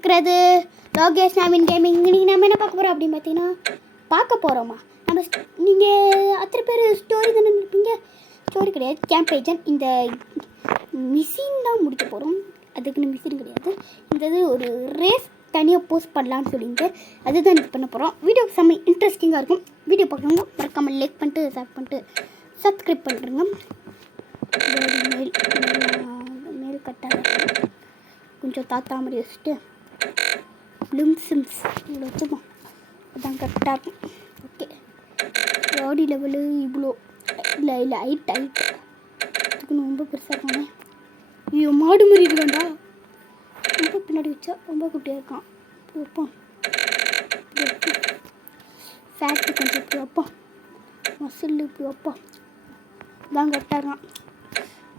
இருக்கிறது லோகேஷ் நாமின் கேமிங். இன்றைக்கி நம்ம என்ன பார்க்க போகிறோம் அப்படின்னு பார்க்க போகிறோமா நம்ம அத்தனை பேர் ஸ்டோரி தானே இருப்பீங்க. ஸ்டோரி கிடையாது, கேம்ப் ஏஜென்ட். இந்த மிஷின் தான் முடிக்க போகிறோம். அதுக்குன்னு மிஷின் கிடையாது. இந்த இது ஒரு ரேஸ் தனியாக போஸ்ட் பண்ணலான்னு சொல்லிட்டு அதுதான் இது பண்ண போகிறோம். வீடியோ செம்ம இன்ட்ரெஸ்டிங்காக இருக்கும். வீடியோ பார்க்குறவங்க மறக்காமல் லைக் பண்ணிட்டு ஷேர் பண்ணிட்டு சப்ஸ்கிரைப் பண்ணுறேங்க. மேல் கட்டாக கொஞ்சம் தாத்தா மாதிரி வச்சுட்டு சிம்ஸ் இவ்வளோ வச்சுப்போம். அதுதான் கரெக்டாக இருக்கும். ஓகே, பாடி லெவலு இவ்வளோ இல்லை ஹைட் அதுக்குன்னு ரொம்ப பெருசாக இருக்கானே. ஐயோ, மாடு மாதிரி இருக்காண்டா. ரொம்ப பின்னாடி வச்சா ரொம்ப குட்டியாக இருக்கான். இப்படி வைப்போம். ஃபேட்டு கொஞ்சம் இப்படி வைப்போம். மசில் இப்படி வைப்போம். இதான் கரெக்டாக இருக்கான்.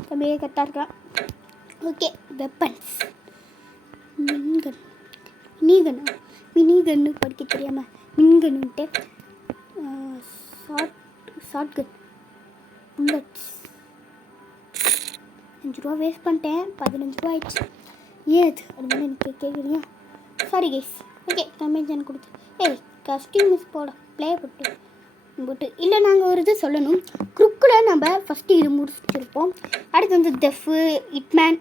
கம்மியாக கரெக்டாக இருக்கான். ஓகே, வெப்பன்ஸ் மினிகன்னு படிக்க தெரியாமல் மின்கன்னுட்டு ஷார்ட் கன் புல்லட்ஸ். 5 ரூபா வேஸ்ட் பண்ணிட்டேன். 15 ரூபா ஆயிடுச்சு. ஏன் அது மாதிரி எனக்கு கேட்குறீங்க? Sorry guys. ஓகே, கமெண்ட் கொடுத்து கஸ்டியூம்ஸ் ப்ளே போட்டு இல்லை. நாங்கள் ஒரு இது சொல்லணும். குரூக்கில் நம்ம ஃபஸ்ட்டு இது முடிச்சிருப்போம். அடுத்து வந்து டெஃபு, இட்மேன்,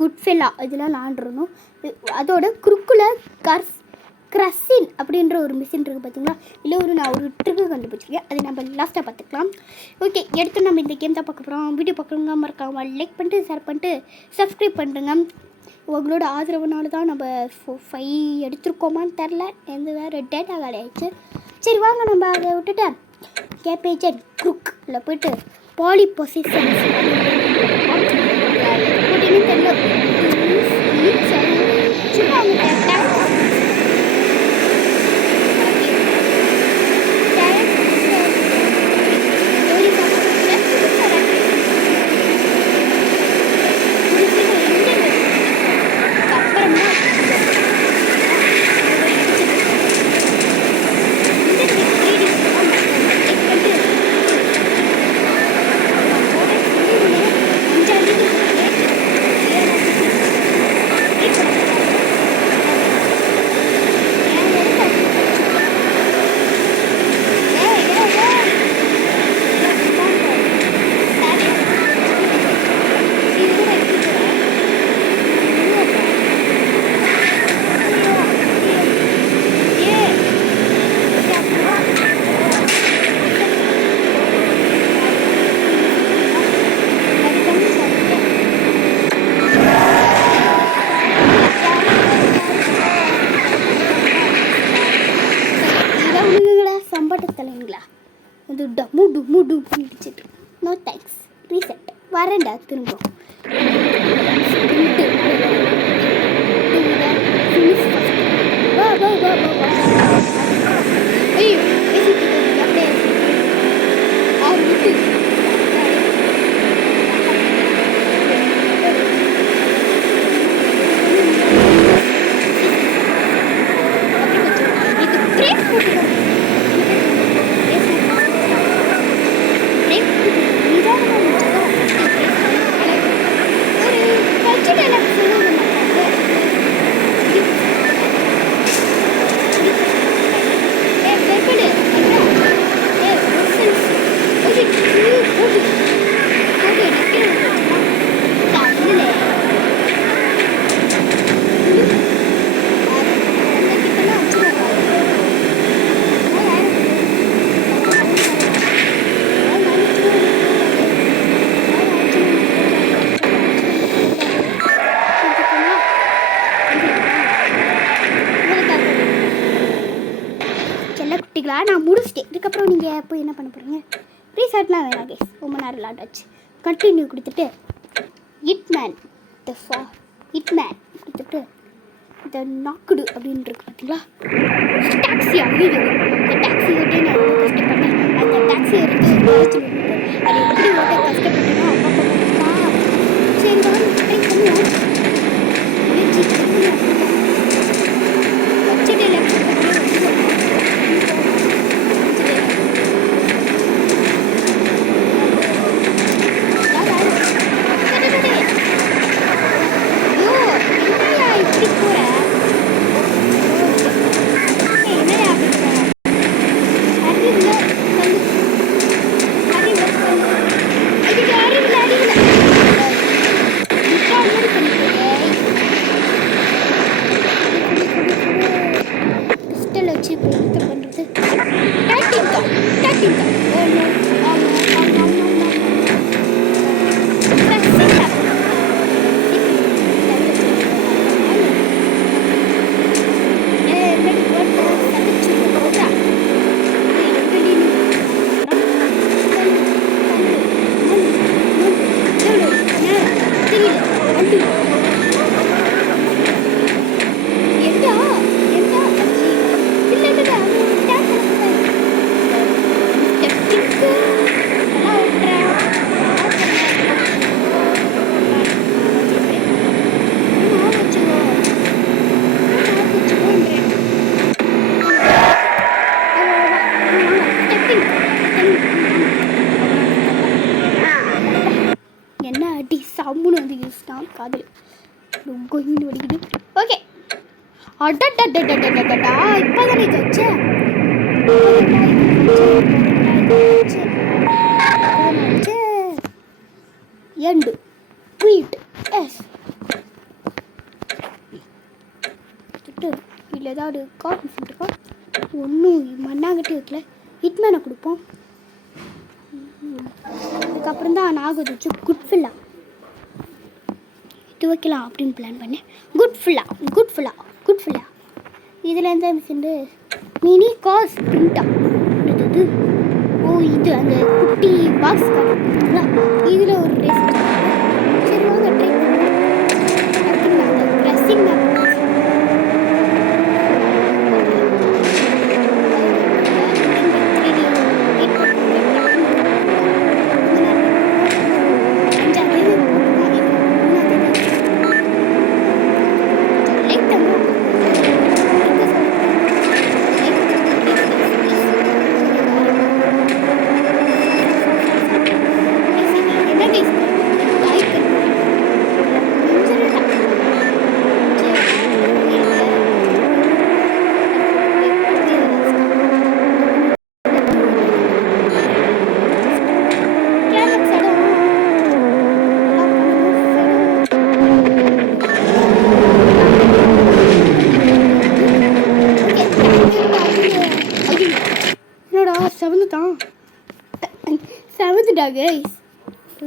குட்ஃபெல்லா இதெல்லாம் விளாண்டுருந்தோம். அதோட குறுக்குல க்ரஸின் அப்படின்ற ஒரு மிஷின் இருக்குது பார்த்தீங்களா. இல்லை நான் ஒரு ட்ரிக்கு கண்டுபிடிச்சிருக்கேன். அது நம்ம லாஸ்ட்டாக பார்த்துக்கலாம். ஓகே, எடுத்து நம்ம இந்த கேம் தான் பார்க்க போகிறோம். வீடியோ பார்க்குறவங்க மறக்காமல் லைக் பண்ணிட்டு ஷேர் பண்ணிட்டு சப்ஸ்கிரைப் பண்ணுறேங்க. உங்களோட ஆதரவுனால தான் நம்ம 5 எடுத்துருக்கோமான்னு தெரில. வேறு டேட்டா காலி ஆயிடுச்சு. சரி வாங்க, நம்ம அதை விட்டுட்டு கேப்பேஜன் குரூக்கில் போய்ட்டு பாலி பொசிஷன் தெரியல. சும்மா அது டும்மு பிடிச்சிட்டு நோ தேங்க்ஸ். ரீசெட் வரேன்டா திரும்ப. நான் முடிச்சிட்டேன். இதுக்கப்புறம் நீங்கள் போய் என்ன பண்ண போகிறீங்க? ரீசார்ட்லாம் வேணாம் கேஸ். ரொம்ப நேரம் விளாண்டாச்சு. கண்டினியூ கொடுத்துட்டு இட்மேன் கொடுத்துட்டு இந்த நாக்குடு அப்படின்னு இருக்கு பார்த்தீங்களா. டாக்ஸி ஐயோ, இந்த டாக்ஸி ஓட்டே நான் ரொம்ப கஷ்டப்பட்டேன். அந்த டாக்ஸி எடுத்து அது எப்படி ஓட்ட கஷ்டப்பட்டேன்னா அப்பா சரி வாங்க ட்ரை பண்ணுவோம். இப்படி போற ஓகே. அடடடடடடடடா இப்போதானே இது வச்சு எண்டு குயிட் எஸ் இல்லை ஏதாவது காஃபி இருக்கா ஒன்றும் மண்ணாங்கட்டி வைக்கல ஹிட்மேனை கொடுப்போம். அதுக்கப்புறம் தான் நாகூர் வச்சு குட்ஃபில்லா இது வைக்கலாம் அப்படின்னு பிளான் பண்ணேன். குட்ஃபில்லா இதில் எந்த மிஷின் மினி காஸ் பிரிண்டா இது இது அந்த குட்டி பாக்ஸ் இதில் ஒரு ரேஸ் சரி வாங்க ட்ரை பண்ணுவோம். அந்த ட்ரெஸ்ஸிங்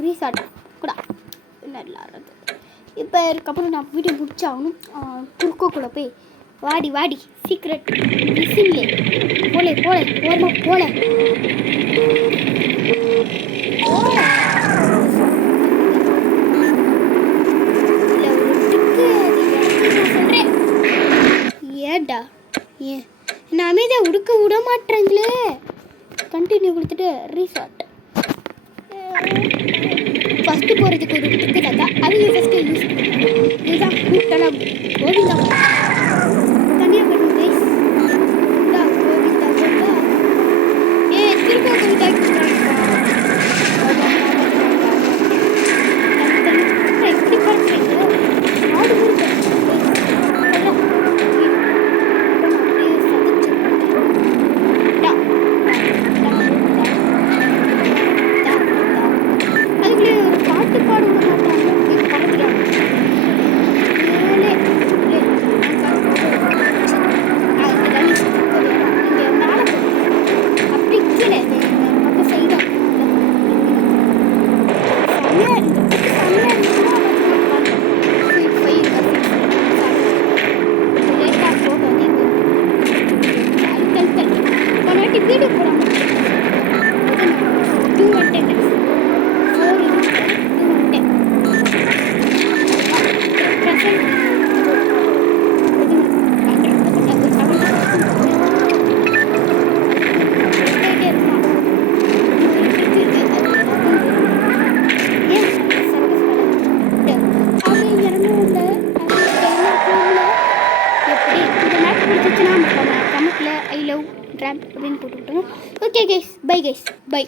ரீசார்ட் கூட நல்லா இருந்தது. இப்போ இதுக்கப்புறம் நான் வீடியோ முடிச்சாகணும். குறுக்கோ கூட போய் வாடி சீக்ரெட் மிஷின்லே போலே ஓரமா போல ஏடா என்ன அமைதியாக உடுக்க விட மாட்டேங்களே. கண்டினியூ கொடுத்துட்டு ரீசார்ட் ஃபஸ்ட்டு போகிறதுக்கு ஒரு டிக்கெட் தான் அவங்க ஃபஸ்ட்டு யூஸ் பண்ணுவோம். இதுதான் கூட்டலாம் கோவிந்தா தனியாக பண்ணுங்க கோவிந்தா திரும்ப கோவிந்தா எப்படி பண்ணுறீங்க ஆடு வீடியோ போடாமல் கமெண்ட்ல ஐ லவ் ட்ராம் அப்படின்னு போட்டுவிட்டோம். Okay guys, bye guys, by.